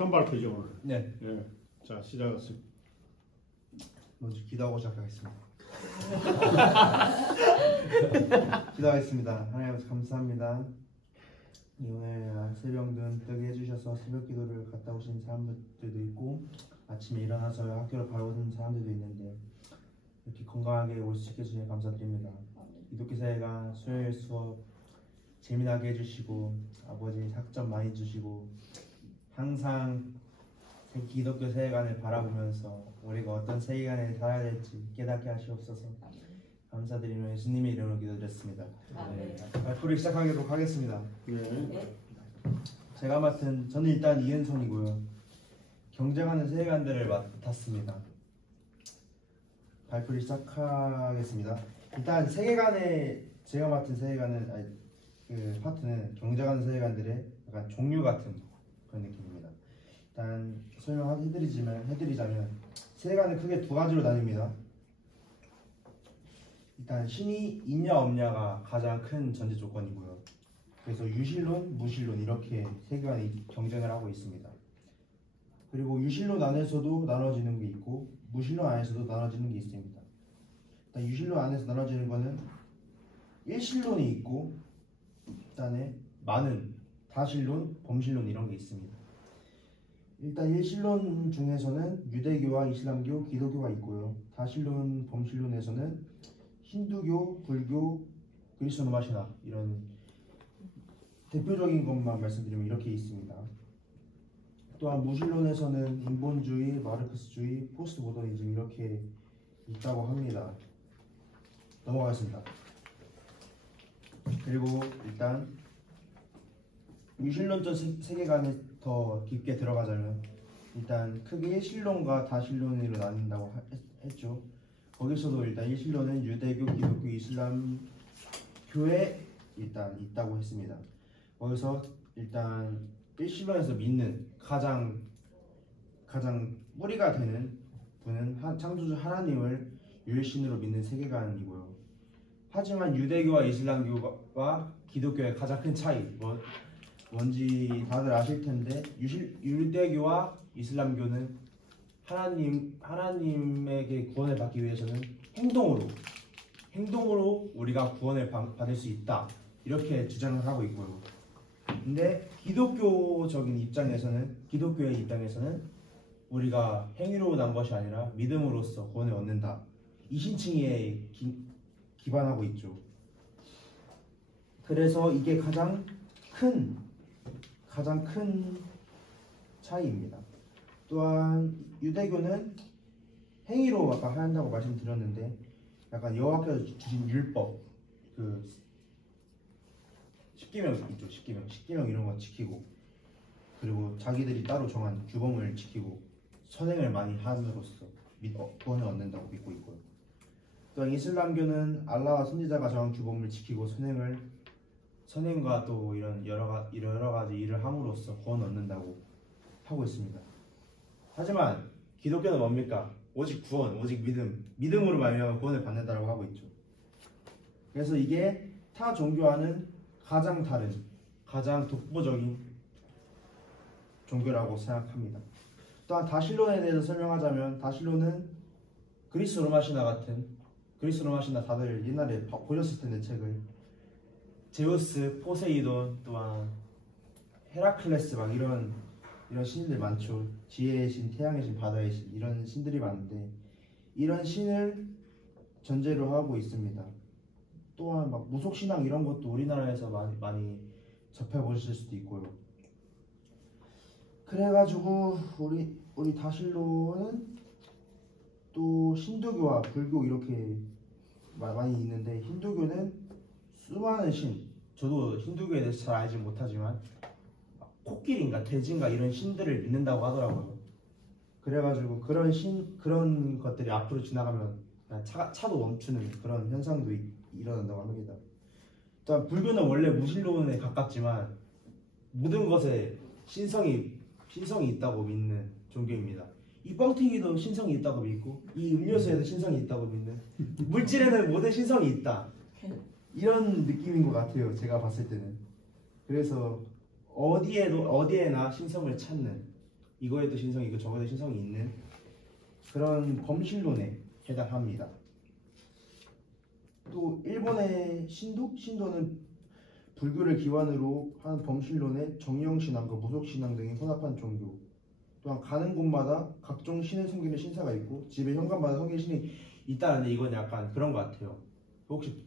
처음 발표죠 오늘. 네. 예. 자 시작하겠습니다. 먼저 기도하고 시작하겠습니다. 기도하겠습니다. 하나님 아버지 감사합니다. 오늘 새벽눈 뜨게 해주셔서 새벽 기도를 갔다 오신 사람들도 있고 아침에 일어나서 학교를 바로 오는 사람들도 있는데 이렇게 건강하게 올 수 있게 해주셔서 감사드립니다. 기독교 사회가 수요일 수업 재미나게 해주시고 아버지 학점 많이 주시고 항상 기독교 세계관을 바라보면서 우리가 어떤 세계관에 살아야 될지 깨닫게 하시옵소서. 감사드리며 예수님의 이름으로 기도드렸습니다. 발표를 시작하도록 하겠습니다. 네. 저는 일단 이은성이고요. 경쟁하는 세계관들을 맡았습니다. 발표를 시작하겠습니다. 일단 세계관에 제가 맡은 세계관은 그 파트는 경쟁하는 세계관들의 약간 종류 같은 그런 느낌입니다. 일단 설명해드리자면 세계관은 크게 두 가지로 나뉩니다. 일단 신이 있냐 없냐가 가장 큰 전제 조건이고요. 그래서 유실론, 무실론 이렇게 세계관이 경쟁을 하고 있습니다. 그리고 유실론 안에서도 나눠지는 게 있고 무실론 안에서도 나눠지는 게 있습니다. 일단 유실론 안에서 나눠지는 거는 일실론이 있고 일단에 많은 다실론, 범실론 이런 게 있습니다. 일단 일실론 중에서는 유대교와 이슬람교, 기독교가 있고요. 다실론, 범실론에서는 힌두교, 불교, 그리스 로마 신학 이런 대표적인 것만 말씀드리면 이렇게 있습니다. 또한 무실론에서는 인본주의, 마르크스주의, 포스트 모더니즘 이렇게 있다고 합니다. 넘어가겠습니다. 그리고 일단 유실론적 세계관에 더 깊게 들어가자면 일단 크게 일실론과 다실론으로 나뉜다고 했죠. 거기서도 일단 일실론은 유대교, 기독교, 이슬람교에 일단 있다고 했습니다. 거기서 일단 일실론에서 믿는 가장 뿌리가 되는 분은 창조주 하나님을 유일신으로 믿는 세계관이고요. 하지만 유대교와 이슬람교와 기독교의 가장 큰 차이 뭔지 다들 아실 텐데 유대교와 이슬람교는 하나님에게 구원을 받기 위해서는 행동으로 우리가 구원을 받을 수 있다 이렇게 주장을 하고 있고요. 근데 기독교의 입장에서는 우리가 행위로 난 것이 아니라 믿음으로써 구원을 얻는다 이 신칭에 기반하고 있죠. 그래서 이게 가장 큰 차이입니다. 또한 유대교는 행위로 아까 한다고 말씀드렸는데 약간 여호와께서 주신 율법 그 십계명 있죠. 십계명 이런 거 지키고 그리고 자기들이 따로 정한 규범을 지키고 선행을 많이 함으로써 구원을 얻는다고 믿고 있고요. 또한 이슬람교는 알라와 선지자가 정한 규범을 지키고 선행과 또 이런 여러 가지 일을 함으로써 구원을 얻는다고 하고 있습니다. 하지만 기독교는 뭡니까? 오직 구원, 오직 믿음으로 말미암아 구원을 받는다라고 하고 있죠. 그래서 이게 타 종교와는 가장 다른, 가장 독보적인 종교라고 생각합니다. 또한 다실론에 대해서 설명하자면 다실론은 그리스 로마 신화 다들 옛날에 보셨을 텐데 책을 제우스, 포세이돈 또한 헤라클레스 막 이런 신들 많죠. 지혜의 신, 태양의 신, 바다의 신 이런 신들이 많은데 이런 신을 전제로 하고 있습니다. 또한 막 무속신앙 이런 것도 우리나라에서 많이 접해보실 수도 있고요. 그래가지고 우리 다실로는 또 힌두교와 불교 이렇게 많이 있는데 힌두교는 수많은 신, 저도 힌두교에 대해서 잘 알지 못하지만 코끼리인가 돼지인가 이런 신들을 믿는다고 하더라고요. 그래가지고 그런 것들이 앞으로 지나가면 차도 멈추는 그런 현상도 일어난다고 합니다. 또한 불교는 원래 무신론에 가깝지만 모든 것에 신성이 있다고 믿는 종교입니다. 이 뻥튀기도 신성이 있다고 믿고 이 음료수에도 신성이 있다고 믿는 물질에는 모든 신성이 있다 이런 느낌인 것 같아요. 제가 봤을 때는. 그래서 어디에나 신성을 찾는 이거에도 신성이 있고 저거에도 신성이 있는 그런 범신론에 해당합니다. 또 일본의 신도는 불교를 기반으로 한 범신론의 정령신앙과 무속신앙 등이 혼합한 종교. 또한 가는 곳마다 각종 신을 섬기는 신사가 있고 집에 현관마다 섬기는 신이 있다는데 이건 약간 그런 것 같아요. 혹시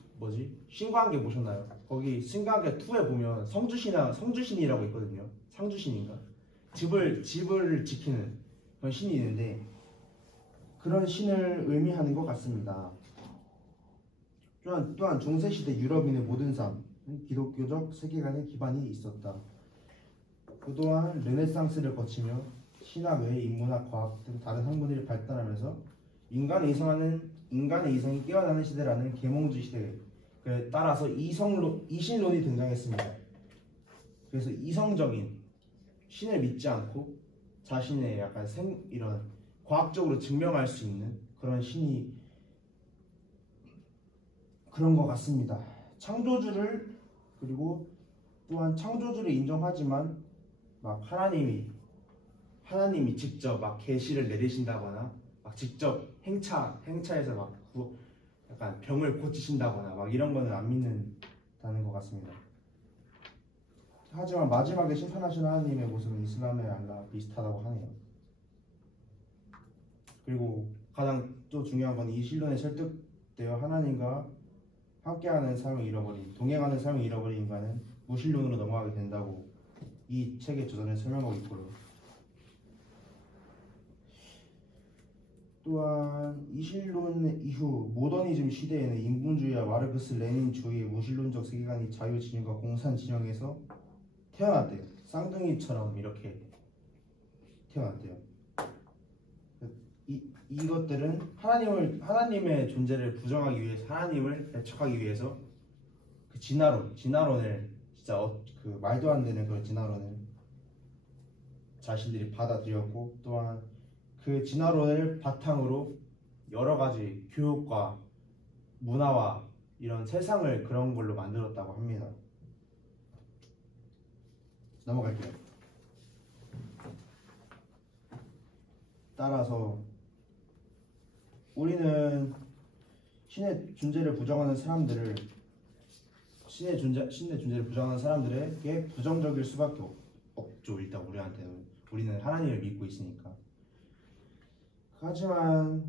신과한계 보셨나요? 거기 신과한계 2에 보면 성주신이라고 있거든요. 상주신인가? 집을 지키는 그런 신이 있는데 그런 신을 의미하는 것 같습니다. 또한 중세시대 유럽인의 모든 삶 기독교적 세계관의 기반이 있었다. 또한 르네상스를 거치며 신학 외의 인문학, 과학 등 다른 학문들이 발달하면서 인간의 이성이 깨어나는 시대라는 계몽주의 시대에 따라서 이신론이 등장했습니다. 그래서 이성적인 신을 믿지 않고 자신의 약간 이런 과학적으로 증명할 수 있는 그런 신이 그런 것 같습니다. 창조주를 그리고 또한 창조주를 인정하지만 막 하나님이 직접 막 계시를 내리신다거나 막 직접 행차해서 막 약간 병을 고치신다거나 막 이런 거는 안 믿는다는 것 같습니다. 하지만 마지막에 심판하시는 하나님의 모습은 이슬람의 알라 비슷하다고 하네요. 그리고 가장 또 중요한 건 이 신론에 설득되어 하나님과 함께하는 삶을 동행하는 삶을 잃어버린 인간은 무신론으로 넘어가게 된다고 이 책의 저자는 설명하고 있고요. 또한 이신론 이후 모더니즘 시대에는 인본주의와 마르크스 레닌주의의 무신론적 세계관이 자유진영과 공산 진영에서 태어났대요. 쌍둥이처럼 이렇게 태어났대요. 이것들은 하나님의 존재를 부정하기 위해서 하나님을 배척하기 위해서 그 진화론을 진짜 그 말도 안 되는 그런 진화론을 자신들이 받아들였고 또한 그 진화론을 바탕으로 여러 가지 교육과 문화와 이런 세상을 그런 걸로 만들었다고 합니다. 넘어갈게요. 따라서 우리는 신의 존재를 부정하는 사람들에게 부정적일 수밖에 없죠. 일단 우리는 하나님을 믿고 있으니까. 하지만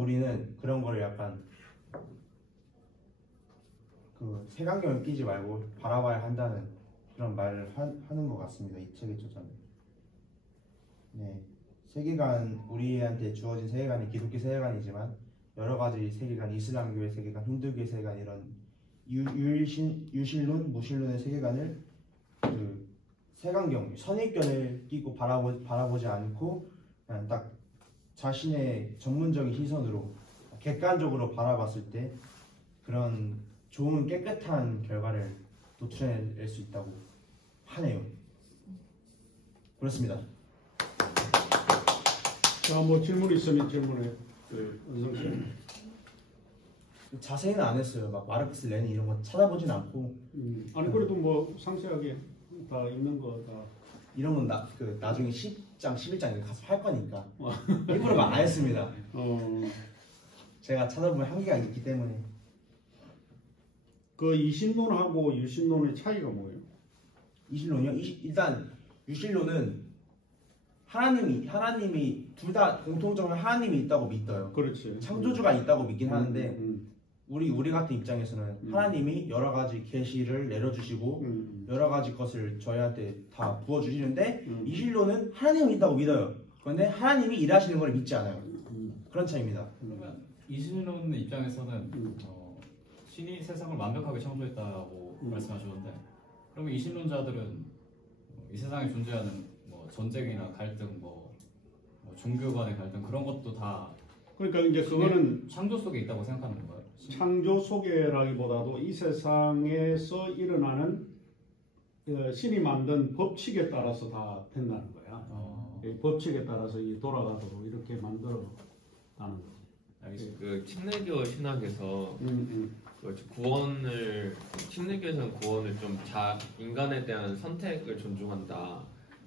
우리는 그런 거를 약간 그 색안경을 끼지 말고 바라봐야 한다는 그런 말을 하는 것 같습니다. 이 책의 저자는. 네, 우리한테 주어진 세계관이 기독교 세계관이지만 여러 가지 세계관, 이슬람교의 세계관, 힌두교의 세계관 이런 유신론, 무신론의 세계관을 그 색안경, 선입견을 끼고 바라보지 않고 그냥 딱 자신의 전문적인 시선으로 객관적으로 바라봤을 때 그런 좋은 깨끗한 결과를 도출해낼 수 있다고 하네요. 그렇습니다. 자, 뭐 질문 있으면 질문해. 은성 씨. 자세히는 안 했어요. 막 마르크스, 레닌 이런 거 찾아보진 않고. 아니 그래도 뭐 상세하게 다 있는 거 다. 이런 건 나중에 10장, 11장 가서 할 거니까 일부러 말 안 했습니다. 제가 찾아보면 한계가 있기 때문에. 그 이신론하고 유신론의 차이가 뭐예요? 이신론이요? 일단 유신론은 하나님이 둘 다 공통적으로 하나님이 있다고 믿어요. 그렇지. 창조주가 있다고 믿긴 하는데 우리 같은 입장에서는 하나님이 여러 가지 계시를 내려주시고 여러 가지 것을 저희한테 다 부어주시는데 이신론은 하나님이 있다고 믿어요. 그런데 하나님이 일하시는 걸 믿지 않아요. 그런 차이입니다. 그러면 이신론 입장에서는 신이 세상을 완벽하게 창조했다고 말씀하셨는데 그러면 이신론자들은 이 세상에 존재하는 뭐 전쟁이나 갈등, 뭐 종교 간의 갈등 그런 것도 다 그러니까 이제 그거는 창조 속에 있다고 생각하는 건가요? 창조 속에라기보다도 이 세상에서 일어나는 신이 만든 법칙에 따라서 다 된다는 거야. 이 법칙에 따라서 돌아가도록 이렇게 만들어가는 거지. 알겠습니다. 그 침례교 신학에서 침례교에서는 구원을 좀 인간에 대한 선택을 존중한다.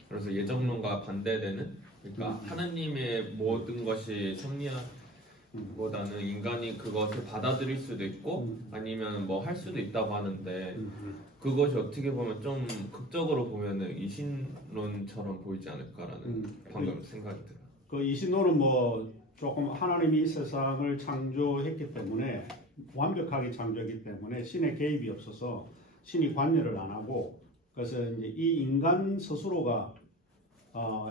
그래서 예정론과 반대되는 그러니까 하나님의 모든 것이 섭리보다는 인간이 그것을 받아들일 수도 있고 아니면 뭐 할 수도 있다고 하는데 그것이 어떻게 보면 좀 극적으로 보면은 이신론처럼 보이지 않을까라는 방금 생각이 들어요. 그 이신론은 뭐 조금 하나님이 이 세상을 창조했기 때문에 완벽하게 창조했기 때문에 신의 개입이 없어서 신이 관여를 안 하고 그래서 이제 이 인간 스스로가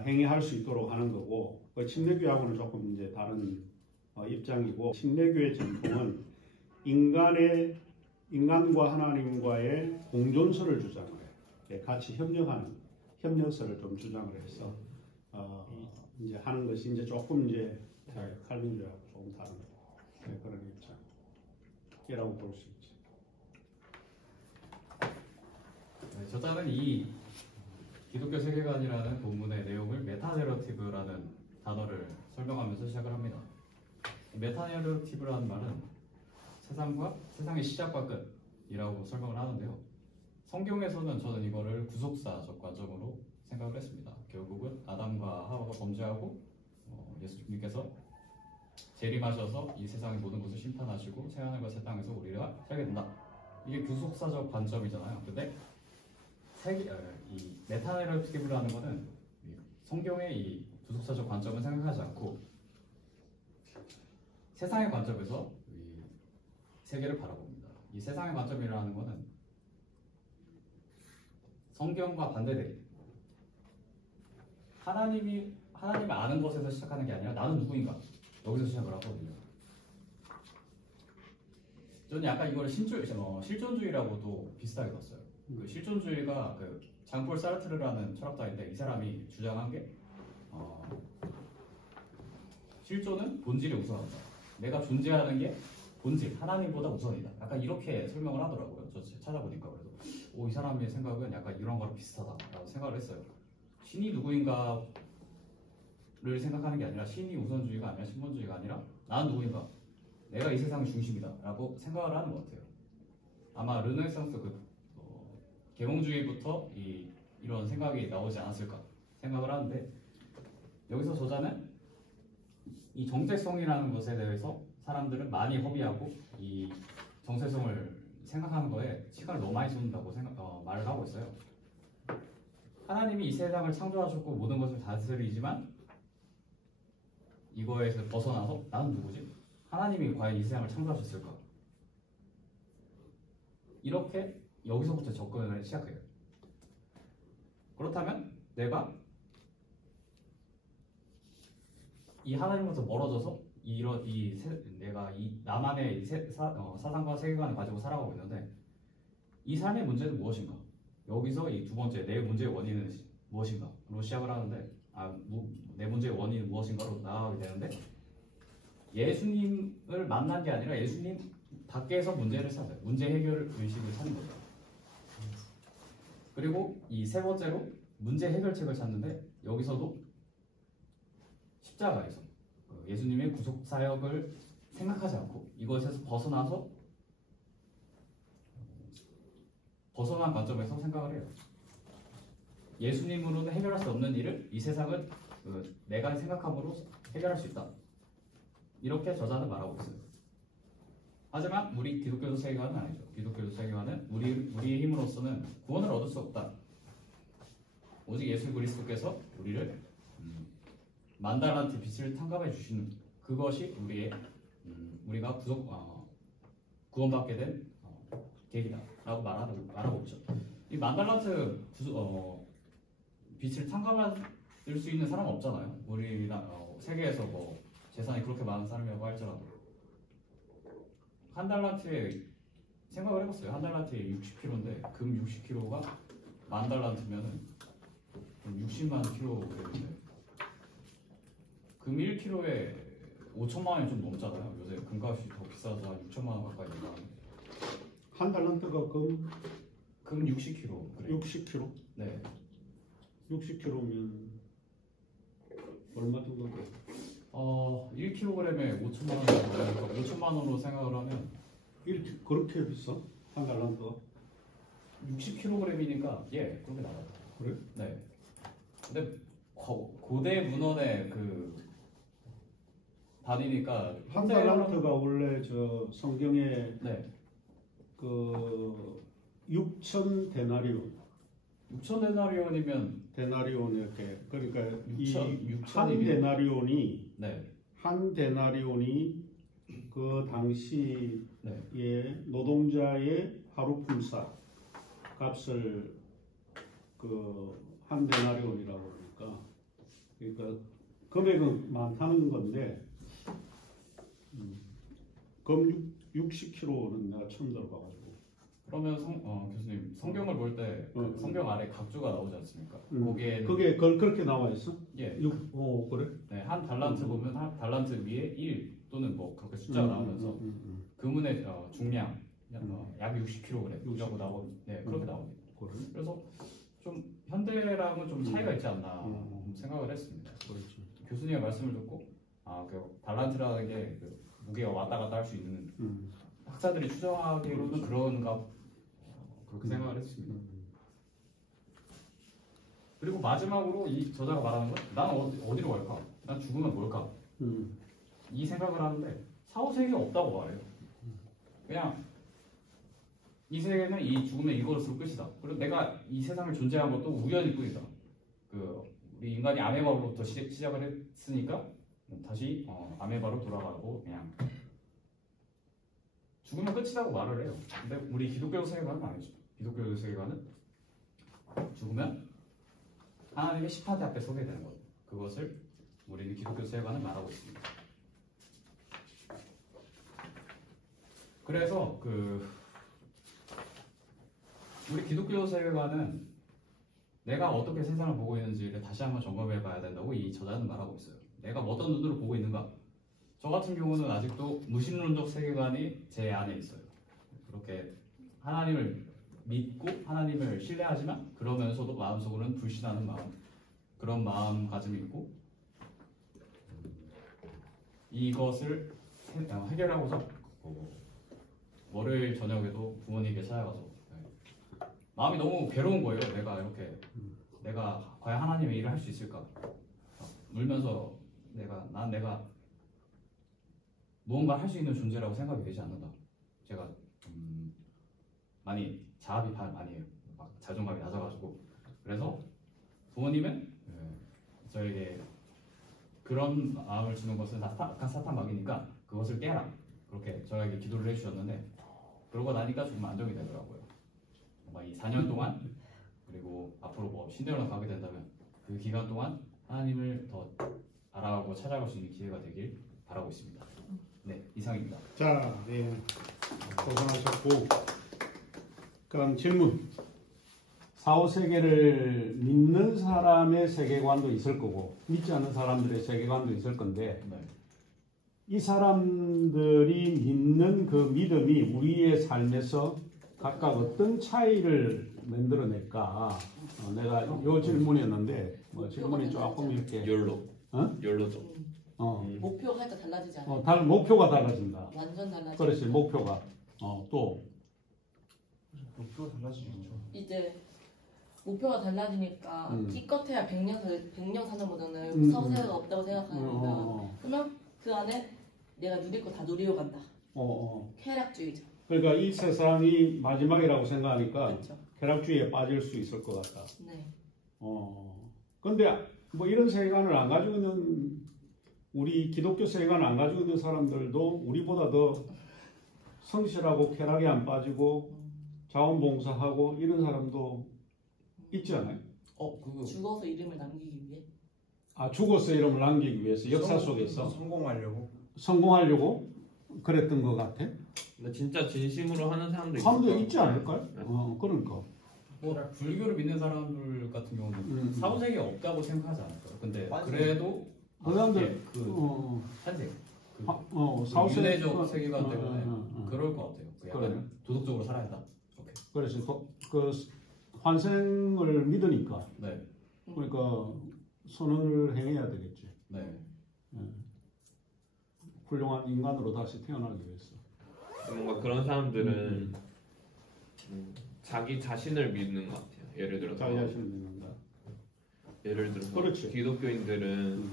행위할 수 있도록 하는 거고 그 침례교하고는 조금 이제 다른 입장이고 침례교의 전통은 인간과 하나님과의 공존서를 주장을 해요. 같이 협력하는 협력서를 좀 주장을 해서 이제 하는 것이 이제 조금 이제 칼빈주의하고 조금 다른 그런 입장이라고 볼 수 있죠. 네, 저자는 이 기독교 세계관이라는 본문의 내용을 메타내러티브라는 단어를 설명하면서 시작을 합니다. 메타내러티브라는 말은 세상의 시작과 끝이라고 설명을 하는데요. 성경에서는 저는 이거를 구속사적 관점으로 생각을 했습니다. 결국은 아담과 하와가 범죄하고 예수님께서 재림하셔서 이 세상의 모든 것을 심판하시고 새하늘과 새 땅에서 우리가 살게 된다. 이게 구속사적 관점이잖아요. 근데 이 메타내러티브라는 것은 성경의 이 구속사적 관점을 생각하지 않고 세상의 관점에서 이 세계를 바라봅니다. 이 세상의 관점이라는 것은 성경과 반대되기. 하나님을 아는 것에서 시작하는 게 아니라 나는 누구인가 여기서 시작을 하거든요. 저는 약간 이걸 실존주의라고도 비슷하게 봤어요. 그 실존주의가 그 장폴 사르트르라는 철학자인데 이 사람이 주장한 게 실존은 본질에 우선한다. 내가 존재하는 게 본질, 하나님보다 우선이다. 약간 이렇게 설명을 하더라고요. 저 찾아보니까 그래서 이 사람의 생각은 약간 이런 거랑 비슷하다라고 생각을 했어요. 신이 누구인가를 생각하는 게 아니라 신이 우선주의가 아니라 신본주의가 아니라 나는 누구인가? 내가 이 세상의 중심이다라고 생각을 하는 것 같아요. 아마 르네상스 계몽주의부터 이런 생각이 나오지 않았을까 생각을 하는데 여기서 저자는 이 정체성이라는 것에 대해서 사람들은 많이 허비하고 이 정체성을 생각하는 거에 시간을 너무 많이 쏟는다고 말을 하고 있어요. 하나님이 이 세상을 창조하셨고 모든 것을 다스리지만 이거에서 벗어나서 나는 누구지? 하나님이 과연 이 세상을 창조하셨을까? 이렇게 여기서부터 접근을 시작해요. 그렇다면 내가 이 하나님으로부터 멀어져서 내가 이 나만의 사상과 세계관을 가지고 살아가고 있는데 이 삶의 문제는 무엇인가? 여기서 이 두 번째 내 문제의 원인은 무엇인가로 시작을 하는데 내 문제의 원인은 무엇인가로 나아가게 되는데 예수님을 만난 게 아니라 예수님 밖에서 문제를 찾아요. 문제 해결 의식을 찾는 거죠. 그리고 이 세 번째로 문제 해결책을 찾는데 여기서도 십자가에서 예수님의 구속 사역을 생각하지 않고 이것에서 벗어난 관점에서 생각을 해요. 예수님으로는 해결할 수 없는 일을 이 세상은 내가 생각함으로 해결할 수 있다. 이렇게 저자는 말하고 있어요. 하지만 우리 기독교 세계관은 아니죠. 기독교 세계관은 우리의 힘으로서는 구원을 얻을 수 없다. 오직 예수 그리스도께서 우리를 만달란트 빛을 탕감해 주시는 그것이 우리가 구원받게 된 계기다라고 말하고 있죠. 이 만달란트 빛을 탕감할 수 있는 사람은 없잖아요. 우리나라 세계에서 뭐 재산이 그렇게 많은 사람이라고 할지라도 한 달란트에 생각을 해봤어요. 한 달란트에 60kg인데 금 60kg가 만 달란트면은 60만 kg인데 금 1kg에 5천만 원이 좀 넘잖아요. 요새 금값이 더 비싸서 한 6천만 원 가까이 된다. 한 달란트가 금 60kg. 그래요. 60kg? 네. 60kg면 얼마 정도 돼요? 1kg에 5천만 원 정도. 5천만 원으로 생각을 하면 그렇게 비싸? 한 달란트가? 60kg이니까 그렇게 나와요. 그래? 네. 근데 고대 문헌의 그 단위니까 한 달란트가 원래 저 성경에 네. 그 6천 데나리온 6천 데나리온이면 데나리온 이렇게 그러니까 육천 한 데나리온이 네. 한 데나리온이 그 당시의 노동자의 하루 품삯 값을 그 한 데나리온이라고 그러니까 금액은 많다는 건데 금 60kg는 내가 처음 들어봐가지고. 그러면 교수님 성경을 볼 때 성경 아래 각주가 나오지 않습니까? 거기에 그게 그렇게 나와 있어? 예. 그래? 네, 한 달란트 보면 한 달란트 위에 1 또는 뭐 그렇게 숫자가 나오면서 금은의 중량 약 60kg이라고 나오고 네 그렇게 나옵니다. 그래서 좀 현대랑은 좀 차이가 있지 않나 생각을 했습니다. 그렇지. 교수님의 말씀을 듣고 그 달란트라는 게 그 무게가 왔다 갔다 할 수 있는 학자들이 추정하기로는 그런가 그렇게 생각을 했습니다. 그리고 마지막으로 이 저자가 말하는 건 나는 어디로 갈까? 난 죽으면 뭘까? 이 생각을 하는데 사후세계가 없다고 말해요. 그냥 이 세계는 이 죽음의 이것으로 끝이다. 그리고 내가 이 세상을 존재한 것도 우연일 뿐이다. 우리 인간이 아메바로부터 시작을 했으니까 다시 아메바로 돌아가고 그냥 죽으면 끝이라고 말을 해요. 근데 우리 기독교 세계관은 아니죠. 기독교 세계관은 죽으면 하나님의 심판대 앞에 서게 되는 거예요. 그것을 우리는 기독교 세계관은 말하고 있습니다. 그래서 우리 기독교 세계관은 내가 어떻게 세상을 보고 있는지를 다시 한번 점검해 봐야 된다고 이 저자는 말하고 있어요. 내가 어떤 눈으로 보고 있는가? 저 같은 경우는 아직도 무신론적 세계관이 제 안에 있어요. 그렇게 하나님을 믿고 하나님을 신뢰하지만 그러면서도 마음속으로는 불신하는 마음, 그런 마음가짐이 있고 이것을 해결하고자 월요일 저녁에도 부모님께 찾아가서 마음이 너무 괴로운 거예요. 내가 과연 하나님의 일을 할 수 있을까? 울면서 내가 무언가 할 수 있는 존재라고 생각이 되지 않는다. 제가 많이 자압이 많이 해요. 막 자존감이 낮아가지고 그래서 부모님은 저에게 그런 마음을 주는 것은 악한 사탄 막이니까 그것을 깨라. 그렇게 저에게 기도를 해주셨는데 그러고 나니까 조금 안정이 되더라고요. 이 4년 동안 그리고 앞으로 뭐 신대원을 가게 된다면 그 기간 동안 하나님을 더 알아가고 찾아갈 수 있는 기회가 되길 바라고 있습니다. 네, 이상입니다. 자, 고생하셨고 그럼 질문. 사후세계를 믿는 사람의 세계관도 있을 거고 믿지 않는 사람들의 세계관도 있을 건데 이 사람들이 믿는 그 믿음이 우리의 삶에서 각각 어떤 차이를 만들어낼까? 내가 요 질문이었는데 질문이 조금 이렇게 열로죠. 목표가 살짝 달라지지 않아요? 목표가 달라진다. 완전 달라지죠. 그렇지, 목표가. 또 목표가 달라지죠. 이제 목표가 달라지니까 기껏해야 100년 사는 거잖아요. 사후세계가 없다고 생각하니까. 그러면 그 안에 내가 누릴 거 다 누리고 간다. 쾌락주의죠. 그러니까 이 세상이 마지막이라고 생각하니까 그렇죠. 쾌락주의에 빠질 수 있을 것 같다. 네. 근데 뭐 이런 세계관을 안 가지고 있는 우리 기독교 세계관을 안 가지고 있는 사람들도 우리보다 더 성실하고 쾌락에 안 빠지고 자원봉사하고 이런 사람도 있지 않아요? 죽어서 이름을 남기기 위해? 죽어서 이름을 남기기 위해서 역사 속에서 성공하려고 그랬던 것 같아. 근데 진짜 진심으로 하는 사람도 있지 않을까요? 그러니까. 불교를 믿는 사람들 같은 경우는 사후세계 없다고 생각하지 않을까요? 근데 그래도 그 사람들 탄생 사후세계적 세계관 때문에 그럴 것 같아요. 약간 도덕적으로 살아야 한다. 그래서 그 환생을 믿으니까 그러니까 선언을 행해야 되겠지. 훌륭한 인간으로 다시 태어나기 위해서. 뭔가 그런 사람들은 자기 자신을 믿는 것 같아요. 예를 들어서 자기 자신을 믿는다. 예를 들어서 그렇지. 기독교인들은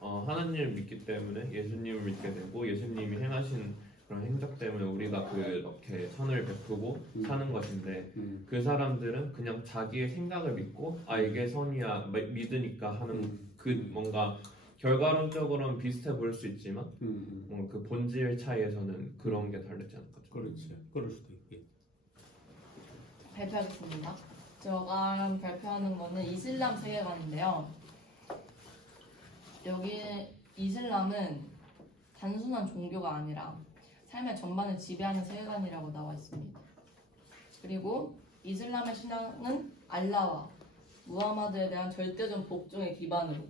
하나님을 믿기 때문에 예수님을 믿게 되고 예수님이 행하신 그런 행적 때문에 우리가 그렇게 선을 베푸고 사는 것인데 그 사람들은 그냥 자기의 생각을 믿고 이게 선이야 믿으니까 하는 그 뭔가 결과론적으로는 비슷해 보일 수 있지만 뭔가 그 본질 차이에서는 그런 게 다르지 않을까. 그렇지. 그럴 수도 있겠. 발표하겠습니다. 제가 발표하는 거는 이슬람 세계관인데요. 여기 이슬람은 단순한 종교가 아니라 삶의 전반을 지배하는 세계관이라고 나와 있습니다. 그리고 이슬람의 신앙은 알라와 무하마드에 대한 절대적 복종의 기반으로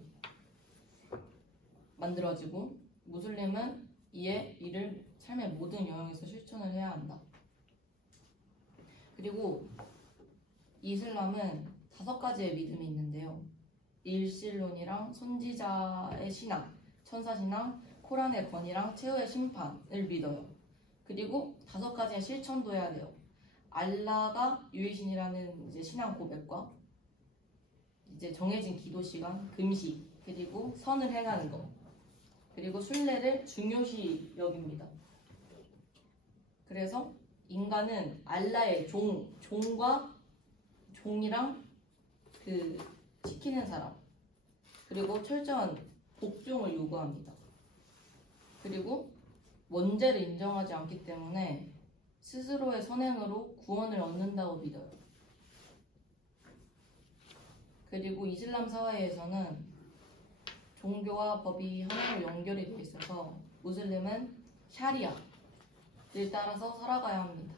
만들어지고 무슬림은 이에 이를 삶의 모든 영역에서 실천을 해야 한다. 그리고 이슬람은 5가지의 믿음이 있는데요. 일실론이랑 선지자의 신앙, 천사신앙, 코란의 권위랑 최후의 심판을 믿어요. 그리고 5가지의 실천도 해야 돼요. 알라가 유일신이라는 이제 신앙 고백과 이제 정해진 기도 시간, 금식, 그리고 선을 행하는 것, 그리고 순례를 중요시 여깁니다. 그래서 인간은 알라의 종과 종이랑 그 지키는 사람, 그리고 철저한 복종을 요구합니다. 그리고 원죄를 인정하지 않기 때문에 스스로의 선행으로 구원을 얻는다고 믿어요. 그리고 이슬람 사회에서는 종교와 법이 하나로 연결이 되어 있어서 무슬림은 샤리아를 따라서 살아가야 합니다.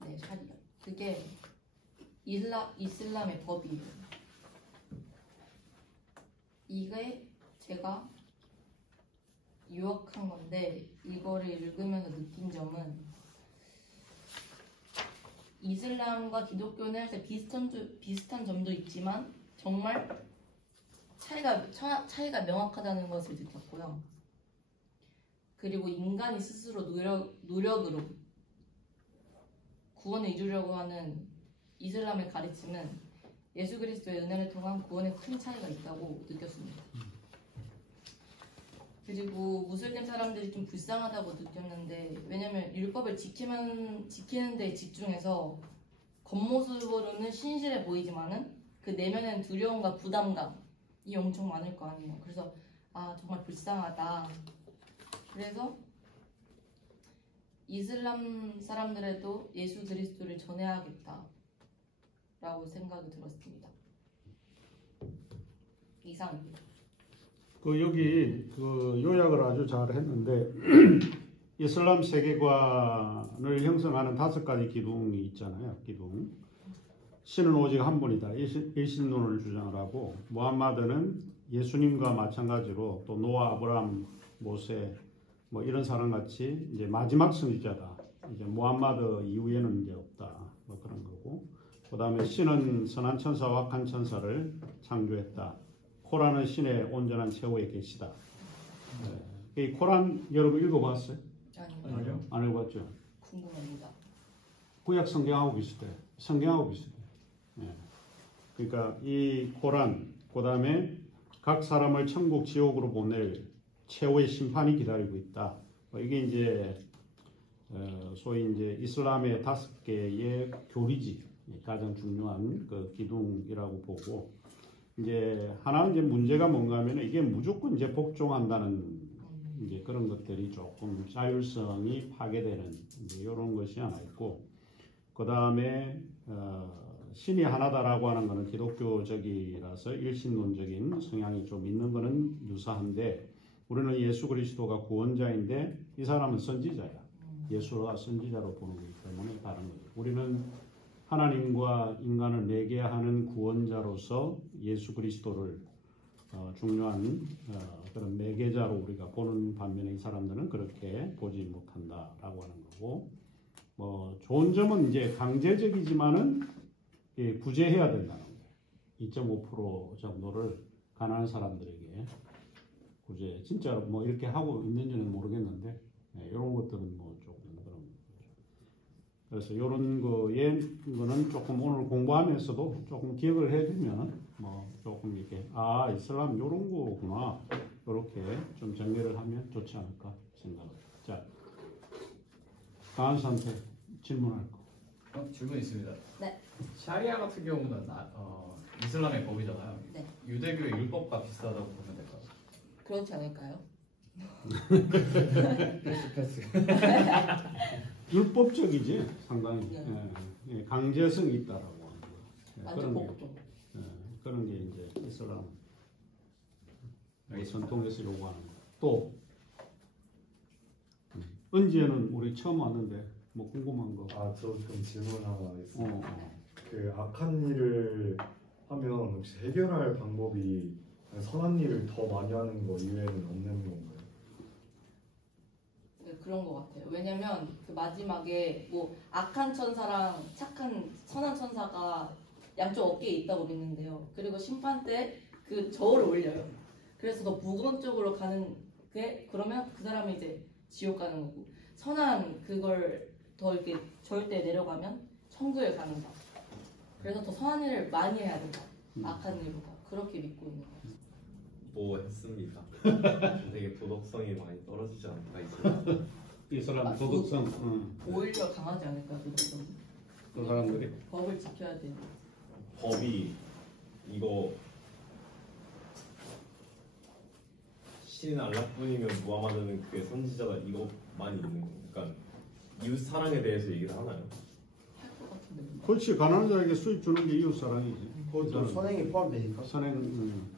네, 샤리아. 그게 이슬람의 법이에요. 이게 제가 유학한 건데 이거를 읽으면서 느낀 점은 이슬람과 기독교는 할 때 비슷한 점도 있지만 정말 차이가 명확하다는 것을 느꼈고요. 그리고 인간이 스스로 노력으로 구원을 이루려고 하는 이슬람의 가르침은 예수 그리스도의 은혜를 통한 구원에 큰 차이가 있다고 느꼈습니다. 그리고 무슬림 사람들이 좀 불쌍하다고 느꼈는데 왜냐면 율법을 지키는 데 집중해서 겉모습으로는 신실해 보이지만은 그 내면엔 두려움과 부담감이 엄청 많을 거 아니에요. 그래서 정말 불쌍하다. 그래서 이슬람 사람들에도 예수 그리스도를 전해야겠다 라고 생각이 들었습니다. 이상입니다. 여기 요약을 아주 잘 했는데 이슬람 세계관을 형성하는 5가지 기둥이 있잖아요. 기둥. 신은 오직 한 분이다. 일신론을 주장을 하고 무함마드는 예수님과 마찬가지로 또 노아, 아브라함, 모세 뭐 이런 사람 같이 이제 마지막 선지자다. 이제 무함마드 이후에는 이제 없다. 뭐 그런 거고. 그다음에 신은 선한 천사와 악한 천사를 창조했다. 코란은 신의 온전한 최후의 계시다. 이 코란 여러분 읽어봤어요? 아니요. 안 읽어봤죠? 궁금합니다. 구약 성경하고 비슷해. 성경하고 비슷해. 그러니까 이 코란, 그다음에 각 사람을 천국 지옥으로 보낼 최후의 심판이 기다리고 있다. 이게 이제 소위 이제 이슬람의 5개의 교리지 가장 중요한 그 기둥이라고 보고 이제 하나 이제 문제가 뭔가 하면 이게 무조건 이제 복종한다는 이제 그런 것들이 조금 자율성이 파괴되는 이제 이런 것이 하나 있고 그 다음에 신이 하나다라고 하는 것은 기독교적이라서 일신론적인 성향이 좀 있는 것은 유사한데 우리는 예수 그리스도가 구원자인데 이 사람은 선지자야. 예수가 선지자로 보는 거기 때문에 다른 거죠. 우리는 하나님과 인간을 매개하는 구원자로서 예수 그리스도를 중요한 그런 매개자로 우리가 보는 반면에 이 사람들은 그렇게 보지 못한다라고 하는 거고 뭐 좋은 점은 이제 강제적이지만은 구제해야 된다는 거예요. 2.5% 정도를 가난한 사람들에게 구제 진짜 뭐 이렇게 하고 있는지는 모르겠는데 이런 것들은 뭐 조금 그런 거죠. 그래서 이런 거는 조금 오늘 공부하면서도 조금 기억을 해두면 뭐 조금 이렇게 이슬람 이런 거구나 이렇게 좀 정리를 하면 좋지 않을까 생각합니다. 자, 강한 선택 질문할 거. 질문 있습니다. 네. 샤리아 같은 경우는 이슬람의 법이잖아요. 네. 유대교의 율법과 비슷하다고 보면 될까요? 그렇지 않을까요? 패스. 율법적이지 상당히 네. 강제성이 있다라고 하는 거. 완전 복종. 그런 게 이제 이슬람 전통에서 요구하는 거. 또 은지에는 우리 처음 왔는데 뭐 궁금한 거. 저 좀 질문 하나 있습니다. 그 악한 일을 하면 혹시 해결할 방법이 선한 일을 더 많이 하는 거 이외에는 없는 건가요? 네, 그런 것 같아요. 왜냐면 그 마지막에 뭐 악한 천사랑 선한 천사가 양쪽 어깨에 있다고 믿는데요. 그리고 심판 때 그 저울을 올려요. 그래서 더 무거운 쪽으로 가는 게 그러면 그 사람이 이제 지옥 가는 거고 선한 그걸 더 이렇게 저울 때 내려가면 천국에 가는 거. 그래서 더 선한 일을 많이 해야 된다. 악한 일보다 그렇게 믿고 있는 거예요. 뭐 했습니다. 되게 도덕성이 많이 떨어지지 않나 있어요. 이슬람 도덕성. 오히려 강하지 않을까 도덕성. 그 사람들이 법을 지켜야 돼요. 법이 이거 신 알라뿐이면 무함마드는 그게 선지자다 이것만 있는 거. 그러니까 이웃 사랑에 대해서 얘기를 하나요? 할 것 같은데. 그렇지 가난한 자에게 수입 주는 게 이웃 사랑이지. 그것도 선행이 포함되니까 선행.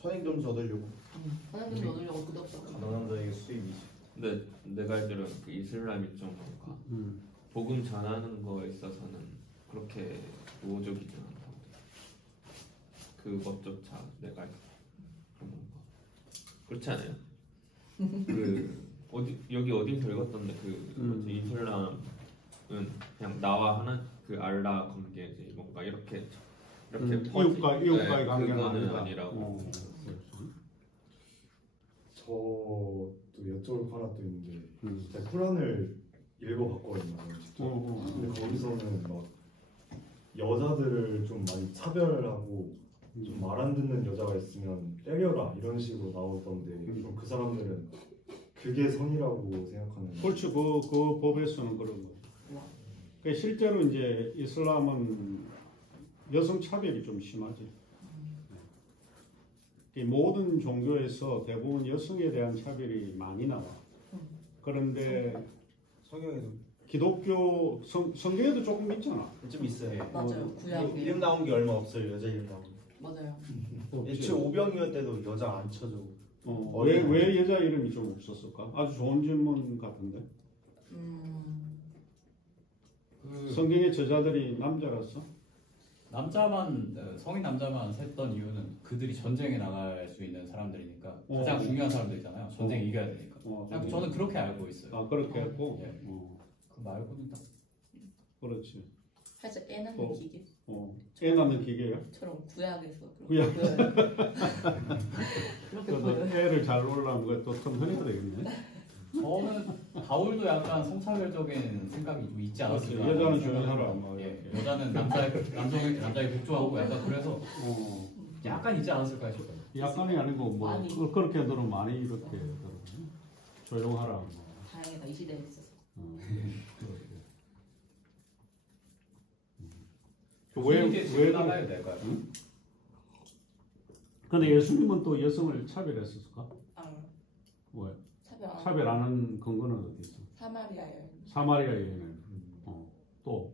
선행 점수 얻으려고. 선생님도 얻으려고 도덕성. 가난한 자에게 수입이지. 근데 내가 알기로는 그 이슬람이 좀 뭔가 복음 전하는 거에 있어서는 그렇게 우호적이진 않다고. 그것조차 내가 알기로 뭔가 그렇지 않아요? 여기 어딘가 읽었던데 뭐지, 이슬람은 그냥 나와 하나 그 알라 관계지 뭔가 이렇게 이웃과의 관계는 그거는 아니다. 아니라고. 저도 여쭤볼 거 하나 또 있는데 제가 쿠란을 읽어봤거든요. 직접. 근데 거기서는 막 여자들을 좀 많이 차별하고 좀 말 안 듣는 여자가 있으면 때려라 이런 식으로 나오던데 좀 그 사람들은 그게 선이라고 생각하는. 그렇죠. 그 법에서는 그런 거. 그러니까 실제로 이제 이슬람은 여성 차별이 좀 심하지. 모든 종교에서 대부분 여성에 대한 차별이 많이 나와. 그런데 성경에도 기독교 성경에도 조금 있잖아. 좀 있어요. 맞아요. 구약에. 이름 나온 게 얼마 없어요. 여자 이름 나온 게. 맞아요. 애초에 오병이어 때도 여자 안 쳐줘. 왜 여자 이름이 좀 없었을까? 아주 좋은 질문 같은데. 성경의 저자들이 남자라서? 성인 남자만 셌던 이유는 그들이 전쟁에 나갈 수 있는 사람들이니까 가장 중요한 사람들이잖아요. 전쟁에 이겨야 되니까. 그냥 저는 그렇게 알고 있어요. 그렇게 했고. 네. 그 말고는 딱 그렇지. 살짝 애 낳는 기계. 애 낳는 기계요? 처럼 구약에서. 구약. 그렇게 그래서 보여요. 애를 잘 놀라면 그게 또 텀터리가 되겠네. 저는 바울도 약간 성차별적인 생각이 좀 있지 않았을까. 여자는 조용히 하라. 여자는 남자에게 복종하고 약간 그래서 약간 있지 않았을까 싶어요. 약간이 아니고 뭐 많이. 그렇게 들으면 많이 이렇게 들으면 조용하라. 다행이다 이 시대에 있어서. 왜 나가야 될까요? 근데 예수님은 또 여성을 차별했었을까? 왜? 차별하는 근거는 어디 있어? 사마리아 여인을. 또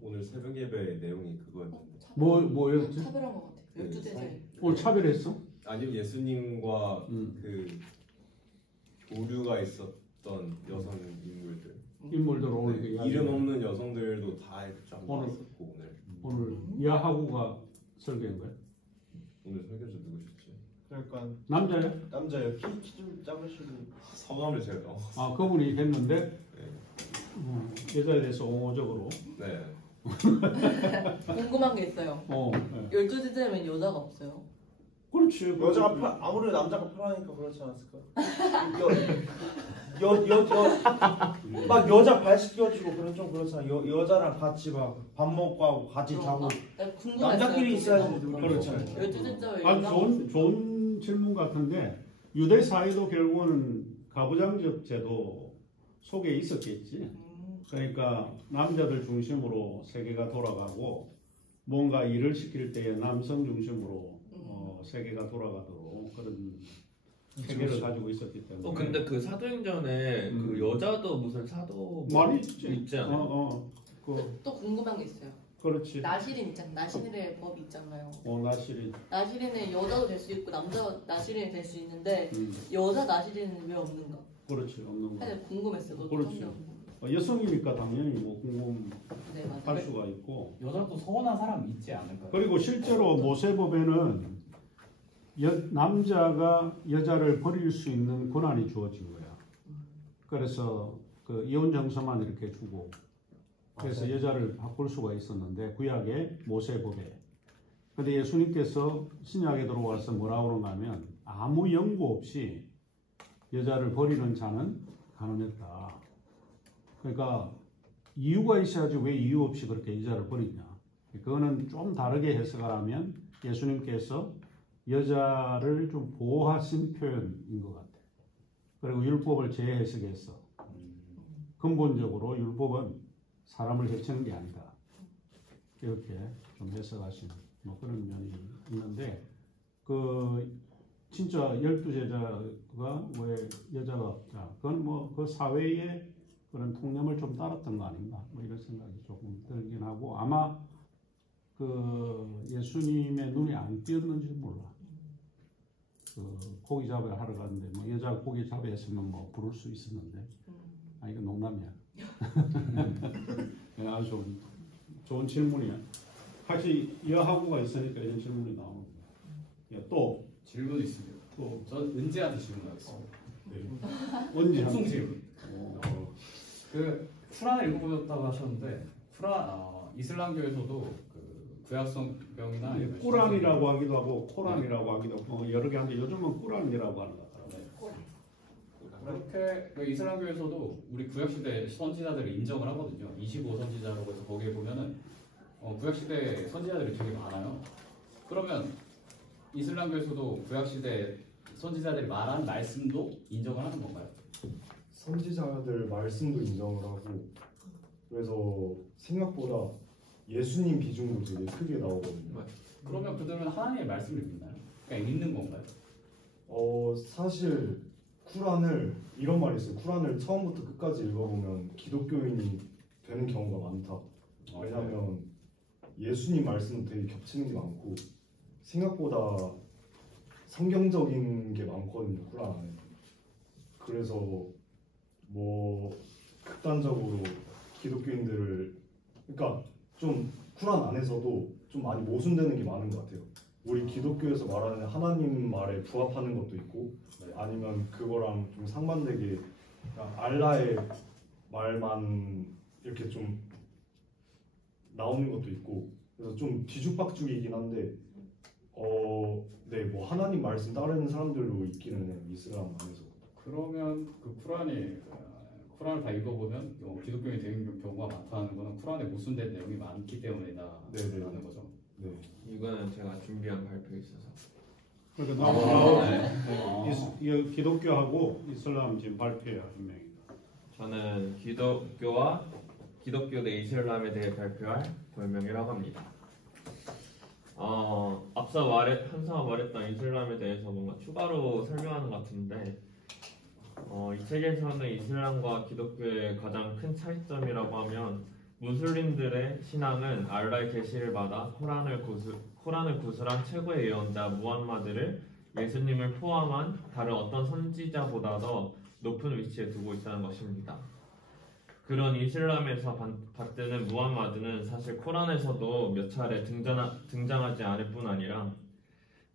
오늘 새벽 예배 내용이 그거였는데. 뭐였지? 차별한 것 같아. 12제자에. 오늘 차별했어? 아니면 예수님과 그 교류가 있었던 여성 인물들 오늘 이름 없는 여성들도 다 이렇게 쫙 오늘. 나왔었고 오늘 야하구가 설교인 거야? 오늘 설교자 누구셨지? 그러니까 남자야? 남자요. 키 좀 작으시고. 성함을 제가 그분이 했는데 네. 여자에 대해서 옹호적으로. 네. 궁금한 게 있어요. 네. 12제자면 여자가 없어요. 그렇지. 그렇지. 여자가 아무래도 남자가 편하니까 그렇지 않았을까? 막 여자 발 씻겨주고 그런 좀 그렇잖아. 여자랑 같이 막 밥 먹고 하고 같이 자고 남자끼리 있어야지. 그렇잖아요. 12대짜리 아, 좋은 질문 같은데 유대 사회도 결국은 가부장적 제도 속에 있었겠지. 그러니까 남자들 중심으로 세계가 돌아가고 뭔가 일을 시킬 때에 남성 중심으로 세계가 돌아가도록 그런 세계를 가지고 있었기 때문에. 근데 그 사도행전에 그 여자도 무슨 사도 많이 있지. 있지 않아요? 또 궁금한 게 있어요. 그렇지. 나시린 있잖아요. 나시린의 법이 있잖아요. 나시린. 나시린은 여자도 될 수 있고 남자 나시린이 될 수 있는데 여자 나시린은 왜 없는가? 그렇지, 없는 거. 사실 궁금했어요. 그것도 그렇지. 성경. 여성이니까 당연히 뭐 궁금할 네, 맞아요. 수가 있고. 여자도 서운한 사람 있지 않을까요? 그리고 실제로 모세법에는 남자가 여자를 버릴 수 있는 권한이 주어진 거야. 그래서 그 이혼 정서만 이렇게 주고 그래서 여자를 바꿀 수가 있었는데 구약의 모세법에. 근데 예수님께서 신약에 들어와서 뭐라고 그런가 하면 아무 연고 없이 여자를 버리는 자는 가늠했다. 그러니까 이유가 있어야지 왜 이유 없이 그렇게 여자를 버리냐. 그거는 좀 다르게 해석하라면 예수님께서 여자를 좀 보호하신 표현인 것 같아요. 그리고 율법을 재해석해서 근본적으로 율법은 사람을 해치는 게 아니다. 이렇게 좀 해석하시는 뭐 그런 면이 있는데 진짜 12제자가 왜 여자가 없다. 그건 뭐 그 사회의 그런 통념을 좀 따랐던 거 아닌가. 뭐 이런 생각이 조금 들긴 하고 아마 그 예수님의 눈에 안 띄었는지 몰라. 고기 잡으러 하러 갔는데 뭐 여자 고기 잡으러 했으면 뭐 부를 수 있었는데 이건 농담이야. 아주 좋은 질문이야. 사실 여하고가 있으니까 이런 질문이 나오는 거야. 또 질문 있습니다. 전 은지한테 질문하겠습니다. 언제 속성 질문. 그 쿠란을 읽어보셨다고 하셨는데 이슬람교에서도 그 구약성경이나 꾸란이라고 하기도 하고 코란이라고 하기도 하고 여러 개 하는데 요즘은 꾸란이라고 하는 것 같아요. 그렇게 그 이슬람교에서도 우리 구약시대 선지자들을 인정을 하거든요. 25선지자라고 해서 거기에 보면은 구약시대 선지자들이 되게 많아요. 그러면 이슬람교에서도 구약시대 선지자들이 말한 말씀도 인정을 하는 건가요? 선지자들 말씀도 인정을 하고 그래서 생각보다 예수님 비중도 되게 크게 나오거든요. 그러면 그들은 하나님의 말씀을 믿나요? 그냥 읽는 건가요? 사실 쿠란을 이런 말이 있어요. 쿠란을 처음부터 끝까지 읽어보면 기독교인이 되는 경우가 많다. 왜냐하면 예수님 말씀은 되게 겹치는 게 많고 생각보다 성경적인 게 많거든요. 쿠란 안에. 그래서 뭐 극단적으로 기독교인들을 그러니까 좀 쿠란 안에서도 좀 많이 모순되는 게 많은 것 같아요. 우리 기독교에서 말하는 하나님 말에 부합하는 것도 있고 아니면 그거랑 좀 상반되게 그냥 알라의 말만 이렇게 좀 나오는 것도 있고 그래서 좀 뒤죽박죽이긴 한데 네, 뭐 하나님 말씀 따르는 사람들도 있기는 해요. 이슬람 안에서. 그러면 그 쿠란을 다 읽어보면 기독교인이 되는 경우가 많다는 거는 쿠란에 모순된 내용이 많기 때문이다라는 거죠. 네. 이거는 제가 준비한 발표 있어서. 그러니까 기독교하고 이슬람 지금 발표야 분명히. 저는 기독교와 기독교 대 이슬람에 대해 발표할 별명이라고 합니다. 앞서 한성아 말했던 이슬람에 대해서 뭔가 추가로 설명하는 것 같은데 이 책에서는 이슬람과 기독교의 가장 큰 차이점이라고 하면 무슬림들의 신앙은 알라의 계시를 받아 코란을 구술한 최고의 예언자 무함마드를 예수님을 포함한 다른 어떤 선지자보다 더 높은 위치에 두고 있다는 것입니다. 그런 이슬람에서 받드는 무함마드는 사실 코란에서도 몇 차례 등장하지 않을 뿐 아니라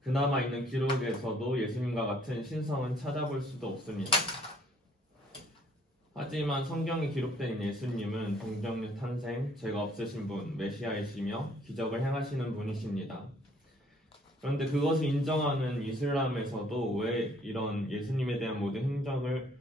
그나마 있는 기록에서도 예수님과 같은 신성은 찾아볼 수도 없습니다. 하지만 성경에 기록된 예수님은 동정녀 탄생, 죄가 없으신 분, 메시아이시며 기적을 행하시는 분이십니다. 그런데 그것을 인정하는 이슬람에서도 왜 이런 예수님에 대한 모든 행정을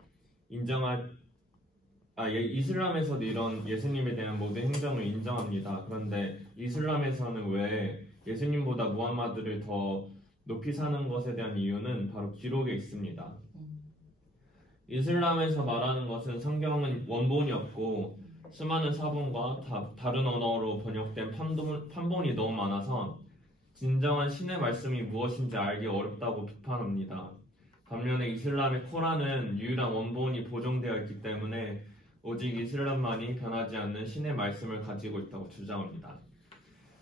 이슬람에서도 이런 예수님에 대한 모든 행정을 인정합니다. 그런데 이슬람에서는 왜 예수님보다 무함마드를 더 높이 사는 것에 대한 이유는 바로 기록에 있습니다. 이슬람에서 말하는 것은 성경은 원본이 없고 수많은 사본과 다른 언어로 번역된 판본이 너무 많아서 진정한 신의 말씀이 무엇인지 알기 어렵다고 비판합니다. 반면에 이슬람의 코란은 유일한 원본이 보존되어 있기 때문에 오직 이슬람만이 변하지 않는 신의 말씀을 가지고 있다고 주장합니다.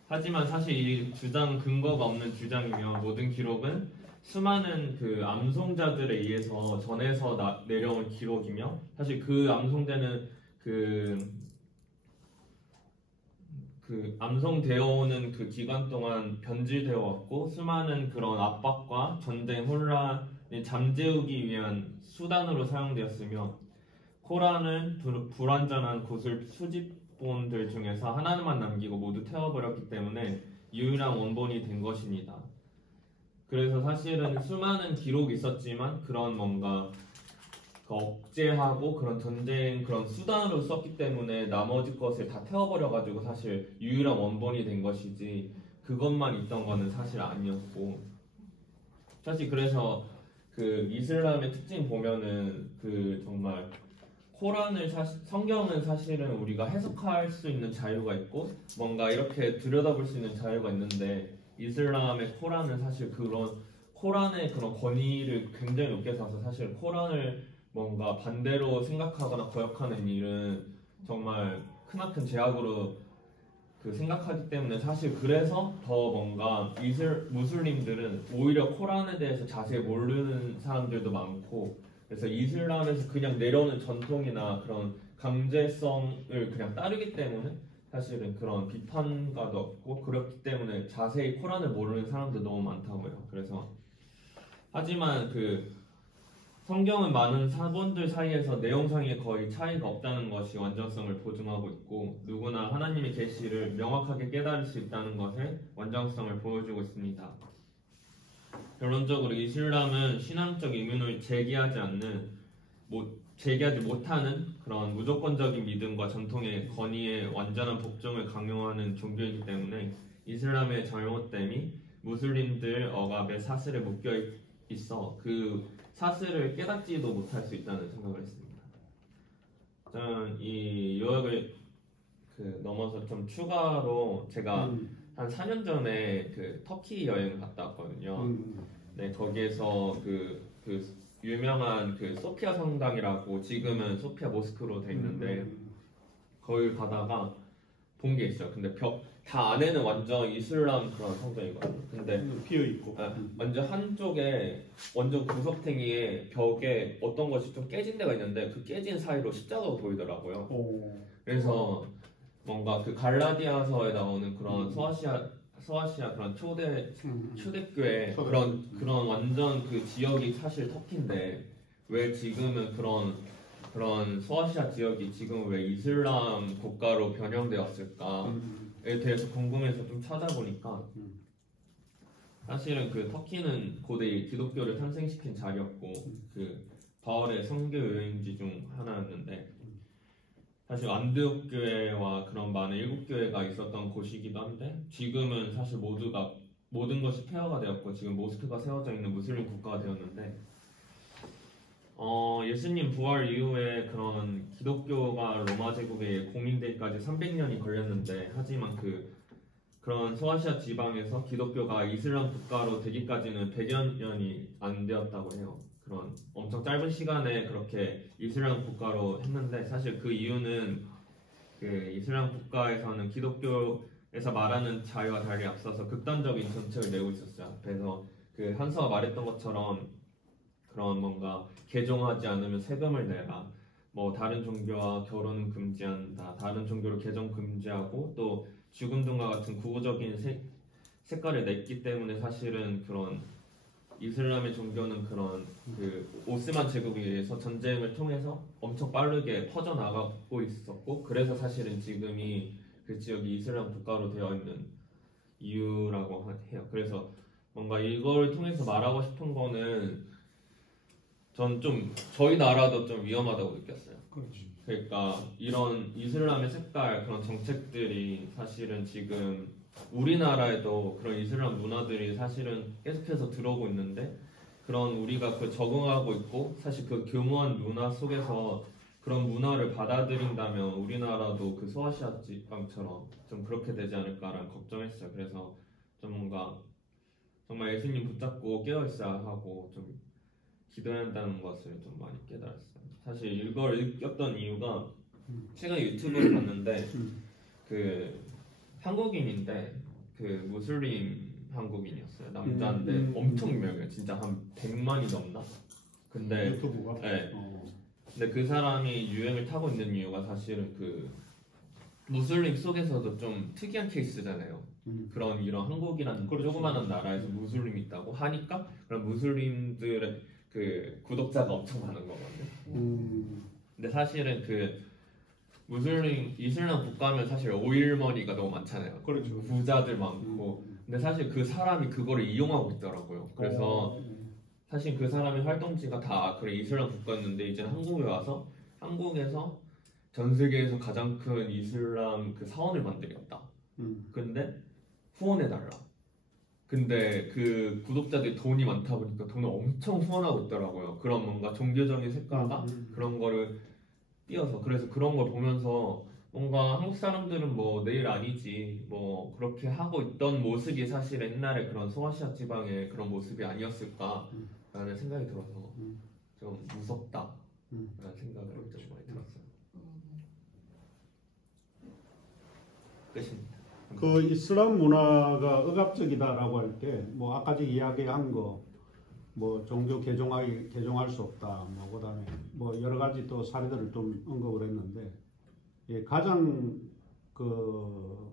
하지만 사실 이 주장 근거가 없는 주장이며 모든 기록은 수많은 그 암송자들에 의해서 전해서 내려온 기록이며 사실 그 암송되는 그 암송되어 오는 그 기간 동안 변질되어 왔고 수많은 그런 압박과 전쟁 혼란을 잠재우기 위한 수단으로 사용되었으며 코란은 불완전한 구술 수집본들 중에서 하나만 남기고 모두 태워버렸기 때문에 유일한 원본이 된 것입니다. 그래서 사실은 수많은 기록이 있었지만 그런 뭔가 억제하고 그런 전쟁 그런 수단으로 썼기 때문에 나머지 것을 다 태워버려가지고 사실 유일한 원본이 된 것이지 그것만 있던 거는 사실 아니었고 사실 그래서 그 이슬람의 특징 보면은 그 정말 코란을 성경은 사실은 우리가 해석할 수 있는 자유가 있고 뭔가 이렇게 들여다볼 수 있는 자유가 있는데 이슬람의 코란은 사실 그런 코란의 그런 권위를 굉장히 높게 사서 사실 코란을 뭔가 반대로 생각하거나 거역하는 일은 정말 크나큰 죄악으로 생각하기 때문에 사실 그래서 더 뭔가 무슬림들은 오히려 코란에 대해서 자세히 모르는 사람들도 많고 그래서 이슬람에서 그냥 내려오는 전통이나 그런 강제성을 그냥 따르기 때문에 사실은 그런 비판가도 없고 그렇기 때문에 자세히 코란을 모르는 사람도 너무 많다고요. 그래서 하지만 성경은 많은 사본들 사이에서 내용상에 거의 차이가 없다는 것이 완전성을 보증하고 있고 누구나 하나님의 계시를 명확하게 깨달을 수 있다는 것의 완전성을 보여주고 있습니다. 결론적으로 이슬람은 신앙적 의문을 제기하지 못하는 그런 무조건적인 믿음과 전통의 권위의 완전한 복종을 강요하는 종교이기 때문에 이슬람의 잘못됨이 무슬림들 억압의 사슬에 묶여 있어 그 사슬을 깨닫지도 못할 수 있다는 생각을 했습니다. 저는 이 요약을 넘어서 좀 추가로 제가 한 4년 전에 터키 여행을 갔다 왔거든요. 네, 거기에서 유명한 소피아 성당이라고 지금은 소피아 모스크로 돼 있는데 거기 가다가 본 게 있어요. 근데 다 안에는 완전 이슬람 그런 성당이거든요. 근데 비어 있고 완전 한쪽에 완전 구석탱이에 벽에 어떤 것이 좀 깨진 데가 있는데 그 깨진 사이로 십자가가 보이더라고요. 그래서 뭔가 갈라디아서에 나오는 그런 소아시아 그런 초대교회 그런 완전 지역이 사실 터키인데 왜 지금은 그런 소아시아 지역이 지금 왜 이슬람 국가로 변형되었을까에 대해서 궁금해서 좀 찾아보니까 사실은 터키는 고대 기독교를 탄생시킨 자리였고 바울의 선교 여행지 중 하나였는데 사실 안디옥 교회와 그런 많은 일곱 교회가 있었던 곳이기도 한데 지금은 사실 모든 것이 폐허가 되었고 지금 모스크가 세워져 있는 무슬림 국가가 되었는데 예수님 부활 이후에 그런 기독교가 로마 제국에 공인되기까지 300년이 걸렸는데 하지만 그런 소아시아 지방에서 기독교가 이슬람 국가로 되기까지는 100여 년이 안 되었다고 해요. 그런 엄청 짧은 시간에 그렇게 이슬람 국가로 했는데 사실 그 이유는 이슬람 국가에서는 기독교에서 말하는 자유와 달리 앞서서 극단적인 정책을 내고 있었어요. 그래서 한서가 말했던 것처럼 그런 뭔가 개종하지 않으면 세금을 내라, 뭐 다른 종교와 결혼은 금지한다, 다른 종교를 개종 금지하고 또 죽음 등과 같은 구구적인 색깔을 냈기 때문에 사실은 그런 이슬람의 종교는 그런 오스만 제국에 의해서 전쟁을 통해서 엄청 빠르게 퍼져나가고 있었고 그래서 사실은 지금이 그 지역이 이슬람 국가로 되어 있는 이유라고 해요. 그래서 뭔가 이걸 통해서 말하고 싶은 거는 전 좀 저희 나라도 좀 위험하다고 느꼈어요. 그렇지. 그러니까 이런 이슬람의 색깔 그런 정책들이 사실은 지금 우리나라에도 그런 이슬람 문화들이 사실은 계속해서 들어오고 있는데 그런 우리가 그 적응하고 있고 사실 그 교묘한 문화 속에서 그런 문화를 받아들인다면 우리나라도 그 소아시아 지방처럼 좀 그렇게 되지 않을까라는 걱정했어요. 그래서 좀 뭔가 정말 예수님 붙잡고 깨어 있어야 하고 좀 기도해야 한다는 것을 좀 많이 깨달았어요. 사실 이걸 느꼈던 이유가 최근에 유튜브를 봤는데 그 한국인인데 그 무슬림 한국인이었어요. 남자인데 엄청 유명해요. 진짜 한 100만이 넘나? 근데 유튜브가? 네. 근데 그 사람이 유행을 타고 있는 이유가 사실은 그 무슬림 속에서도 좀 특이한 케이스잖아요. 그런 이런 한국이라는 그렇죠. 조그마한 나라에서 무슬림이 있다고 하니까 그런 무슬림들의 그 구독자가 엄청 많은 거거든요. 근데 사실은 그 무슬림 이슬람 국가면 사실 오일머니가 너무 많잖아요. 그렇죠. 부자들 많고. 근데 사실 그 사람이 그거를 이용하고 있더라고요. 그래서 사실 그 사람의 활동지가 다 그런 이슬람 국가였는데 이제 한국에 와서 한국에서 전 세계에서 가장 큰 이슬람 그 사원을 만들었다. 근데 후원해달라. 근데 그 구독자들이 돈이 많다 보니까 돈을 엄청 후원하고 있더라고요. 그런 뭔가 종교적인 색깔과 그런 거를 띄어서. 그래서 그런 걸 보면서 뭔가 한국 사람들은 뭐 내일 아니지 뭐 그렇게 하고 있던 모습이 사실 옛날에 그런 소아시아 지방의 그런 모습이 아니었을까라는 생각이 들어서 좀 무섭다라는 생각을 좀 많이 들었어요. 끝입니다. 그 이슬람 문화가 억압적이다라고 할 때 뭐 아까 이야기한 거 뭐 종교 개종할 수 없다 뭐 그다음에 뭐 여러 가지 또 사례들을 좀 언급을 했는데 예, 가장 그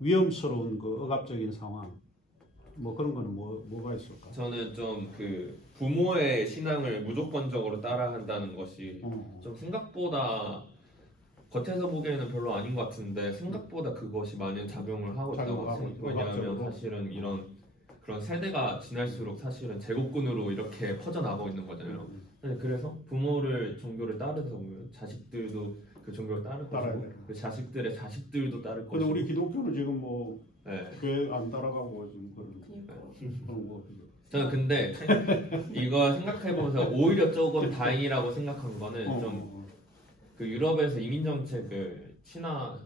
위험스러운 그 억압적인 상황 뭐 그런 거는 뭐가 있을까? 저는 좀 그 부모의 신앙을 무조건적으로 따라한다는 것이 좀 생각보다 겉에서 보기에는 별로 아닌 것 같은데 생각보다 그것이 많이 작용을 하고 있다고 생각해요. 왜냐하면 사실은 이런 그런 세대가 지날수록 사실은 제국군으로 이렇게 퍼져나가고 있는 거잖아요. 그래서 부모를 종교를 따르다 보면 자식들도 그 종교를 따를 거고 그 자식들의 자식들도 따를 거고. 근데 우리 기독교는 지금 뭐 네. 교회 안 따라가고 지금 그런 거. 저는 근데 이거 생각해보면서 오히려 조금 다행이라고 생각한 거는 좀 그 유럽에서 이민 정책을 친화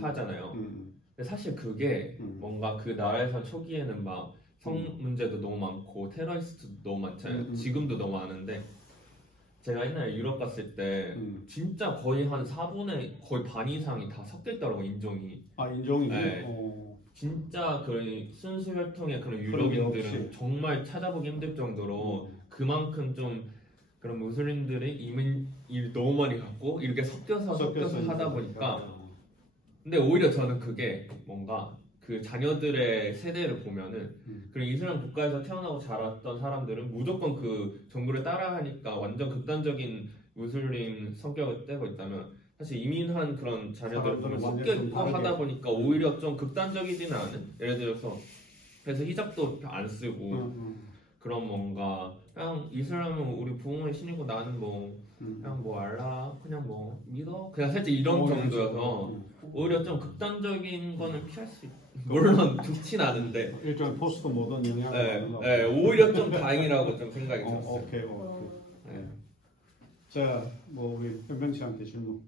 하잖아요. 근데 사실 그게 뭔가 그 나라에서 초기에는 막 성 문제도 너무 많고 테러리스트도 너무 많잖아요. 지금도 너무 많은데 제가 옛날에 유럽 갔을 때 진짜 거의 한 4분의 거의 반 이상이 다 섞여 있더라고 인종이. 아 인종이. 네. 진짜 그 순수 혈통의 그런 유럽인들은 정말 찾아보기 힘들 정도로 그만큼 좀 그런 무슬림들이 이민을 너무 많이 갖고 이렇게 섞여서 하다 보니까. 근데 오히려 저는 그게 뭔가 그 자녀들의 세대를 보면은 그런 이슬람 국가에서 태어나고 자랐던 사람들은 무조건 그 정부를 따라하니까 완전 극단적인 무슬림 성격을 떼고 있다면 사실 이민한 그런 자녀들을 보면 섞여 있고 하다 보니까 오히려 좀 극단적이지는 않은, 예를 들어서 그래서 히잡도 안 쓰고 그런 뭔가 그냥 이슬람은 우리 부모의 신이고 나는 뭐 그냥 뭐 알라 그냥 뭐 믿어 그냥 살짝 이런 정도여서 오히려 좀 극단적인 거는 피할 수 물론 좋진 않은데 일종의 포스트 모던 영향이 네, 오히려 좀 다행이라고 좀 생각이 들었어요. 오케이. 네. 자, 뭐 우리 현병 씨한테 질문.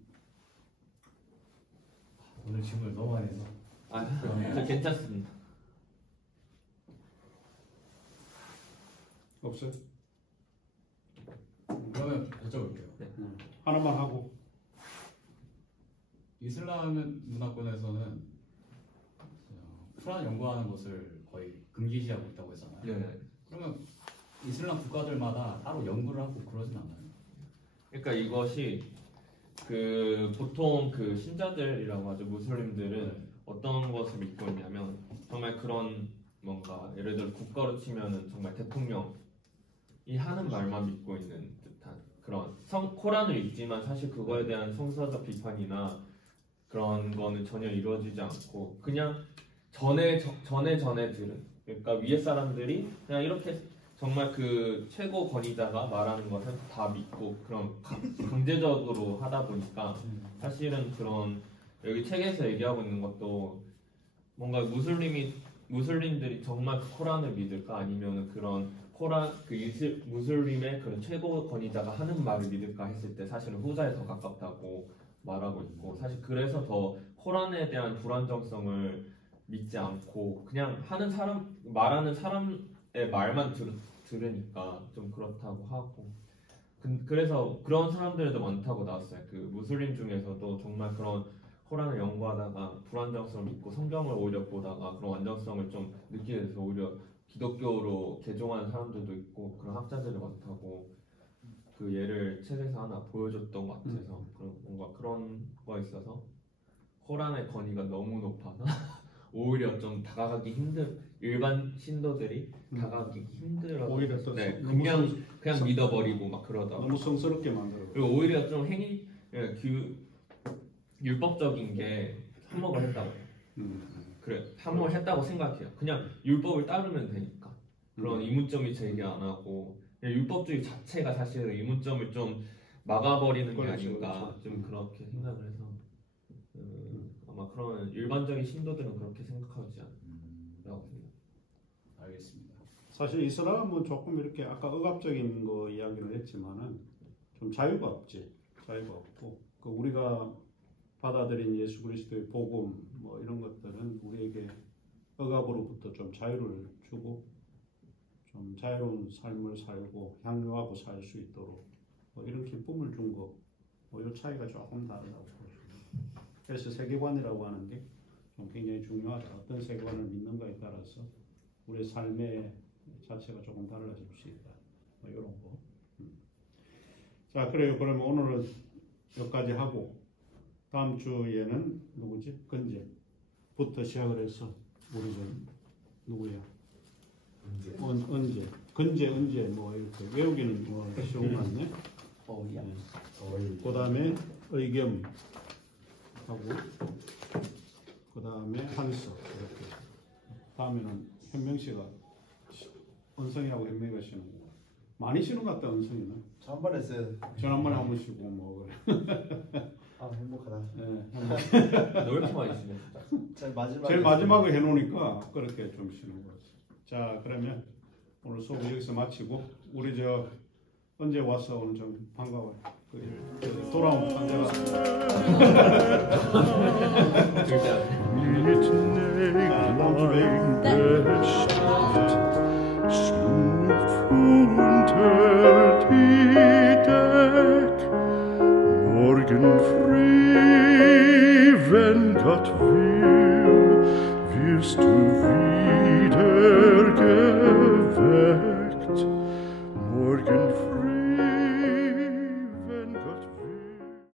오늘 질문을 너무 많이 해서 저 괜찮습니다. 없어요? 그러면 여쭤볼게요. 하나만 하고. 이슬람 문화권에서는 쿠란 연구하는 것을 거의 금기시하고 있다고 했잖아요. 네. 그러면 이슬람 국가들마다 따로 연구를 하고 그러진 않나요? 그러니까 이것이 그 보통 그 신자들이라고 하죠. 무슬림들은 어떤 것을 믿고 있냐면 정말 그런 뭔가 예를 들어 국가로 치면은 정말 대통령이 하는 말만 믿고 있는 듯한 그런 코란을 읽지만 사실 그거에 대한 성서적 비판이나 그런 거는 전혀 이루어지지 않고 그냥 전에들은 그러니까 위에 사람들이 그냥 이렇게 정말 그 최고 권위자가 말하는 것을 다 믿고 그런 강제적으로 하다 보니까 사실은 그런 여기 책에서 얘기하고 있는 것도 뭔가 무슬림들이 정말 그 코란을 믿을까 아니면 그런 무슬림의 그런 최고 권위자가 하는 말을 믿을까 했을 때 사실은 후자에 더 가깝다고 말하고 있고 사실 그래서 더 코란에 대한 불안정성을 믿지 않고 그냥 말하는 사람의 말만 들으니까 좀 그렇다고 하고 그래서 그런 사람들도 많다고 나왔어요. 그 무슬림 중에서도 정말 그런 코란을 연구하다가 불안정성을 믿고 성경을 오히려 보다가 그런 안정성을 좀 느끼게 돼서 오히려 기독교로 개종하는 사람들도 있고 그런 학자들이 많다고 그 예를 책에서 하나 보여줬던 것 같아서 뭔가 그런 거 있어서 코란의 권위가 너무 높아서 오히려 좀 다가가기 일반 신도들이 다가가기 힘들어서 오히려 또 그냥 믿어버리고 막 그러다가 너무 성스럽게 만들어. 그리고 오히려 좀 율법적인 게 한몫을 했다고 해요. 그래 한몫을 했다고 생각해요. 그냥 율법을 따르면 되니까 그런 이문점이 제기 안 하고 율법주의 자체가 사실은 이문점을 좀 막아버리는 게 아닌가 좀 그렇게 생각을 해서 아마 그런 일반적인 신도들은 그렇게 생각하지 않라고 생각해요. 알겠습니다. 사실 이슬람은 조금 이렇게 아까 억압적인 거 이야기를 했지만은 좀 자유가 없지. 자유가 없고 그 우리가 받아들인 예수 그리스도의 복음 뭐 이런 것들은 우리에게 억압으로부터 좀 자유를 주고 좀 자유로운 삶을 살고 향유하고 살 수 있도록 뭐 이런 기쁨을 준 거 뭐 이 차이가 조금 다르다고 보십니다. 그래서 세계관이라고 하는 게 좀 굉장히 중요하다. 어떤 세계관을 믿는가에 따라서 우리의 삶의 자체가 조금 달라질 수 있다. 뭐 이런 거. 자, 그래요. 그러면 오늘은 여기까지 하고 다음 주에는 누구지? 건재부터 시작을 해서 우리는 누구야? 언제 뭐 이렇게 외우기는 뭐 쉬운 거 같네. 그 다음에 의겸 하고 그 다음에 한서 이렇게. 다음에는 현명 씨가 은성이하고 현명이가 쉬는 거. 많이 쉬는 것 같다 은성이는. 저 한 번 했어요. 전한번에 한 번 쉬고 뭐 그래. 아 행복하다. 네. 너 이렇게 많이 쉬네. 제일 마지막에 해놓으니까 그렇게 좀 쉬는 거지. 자 그러면 오늘 수업 여기서 마치고 우리 저 언제 와서 오늘 좀 반가워요. 돌아온 언제가 다음 주 Morgen früh, wenn Gott will.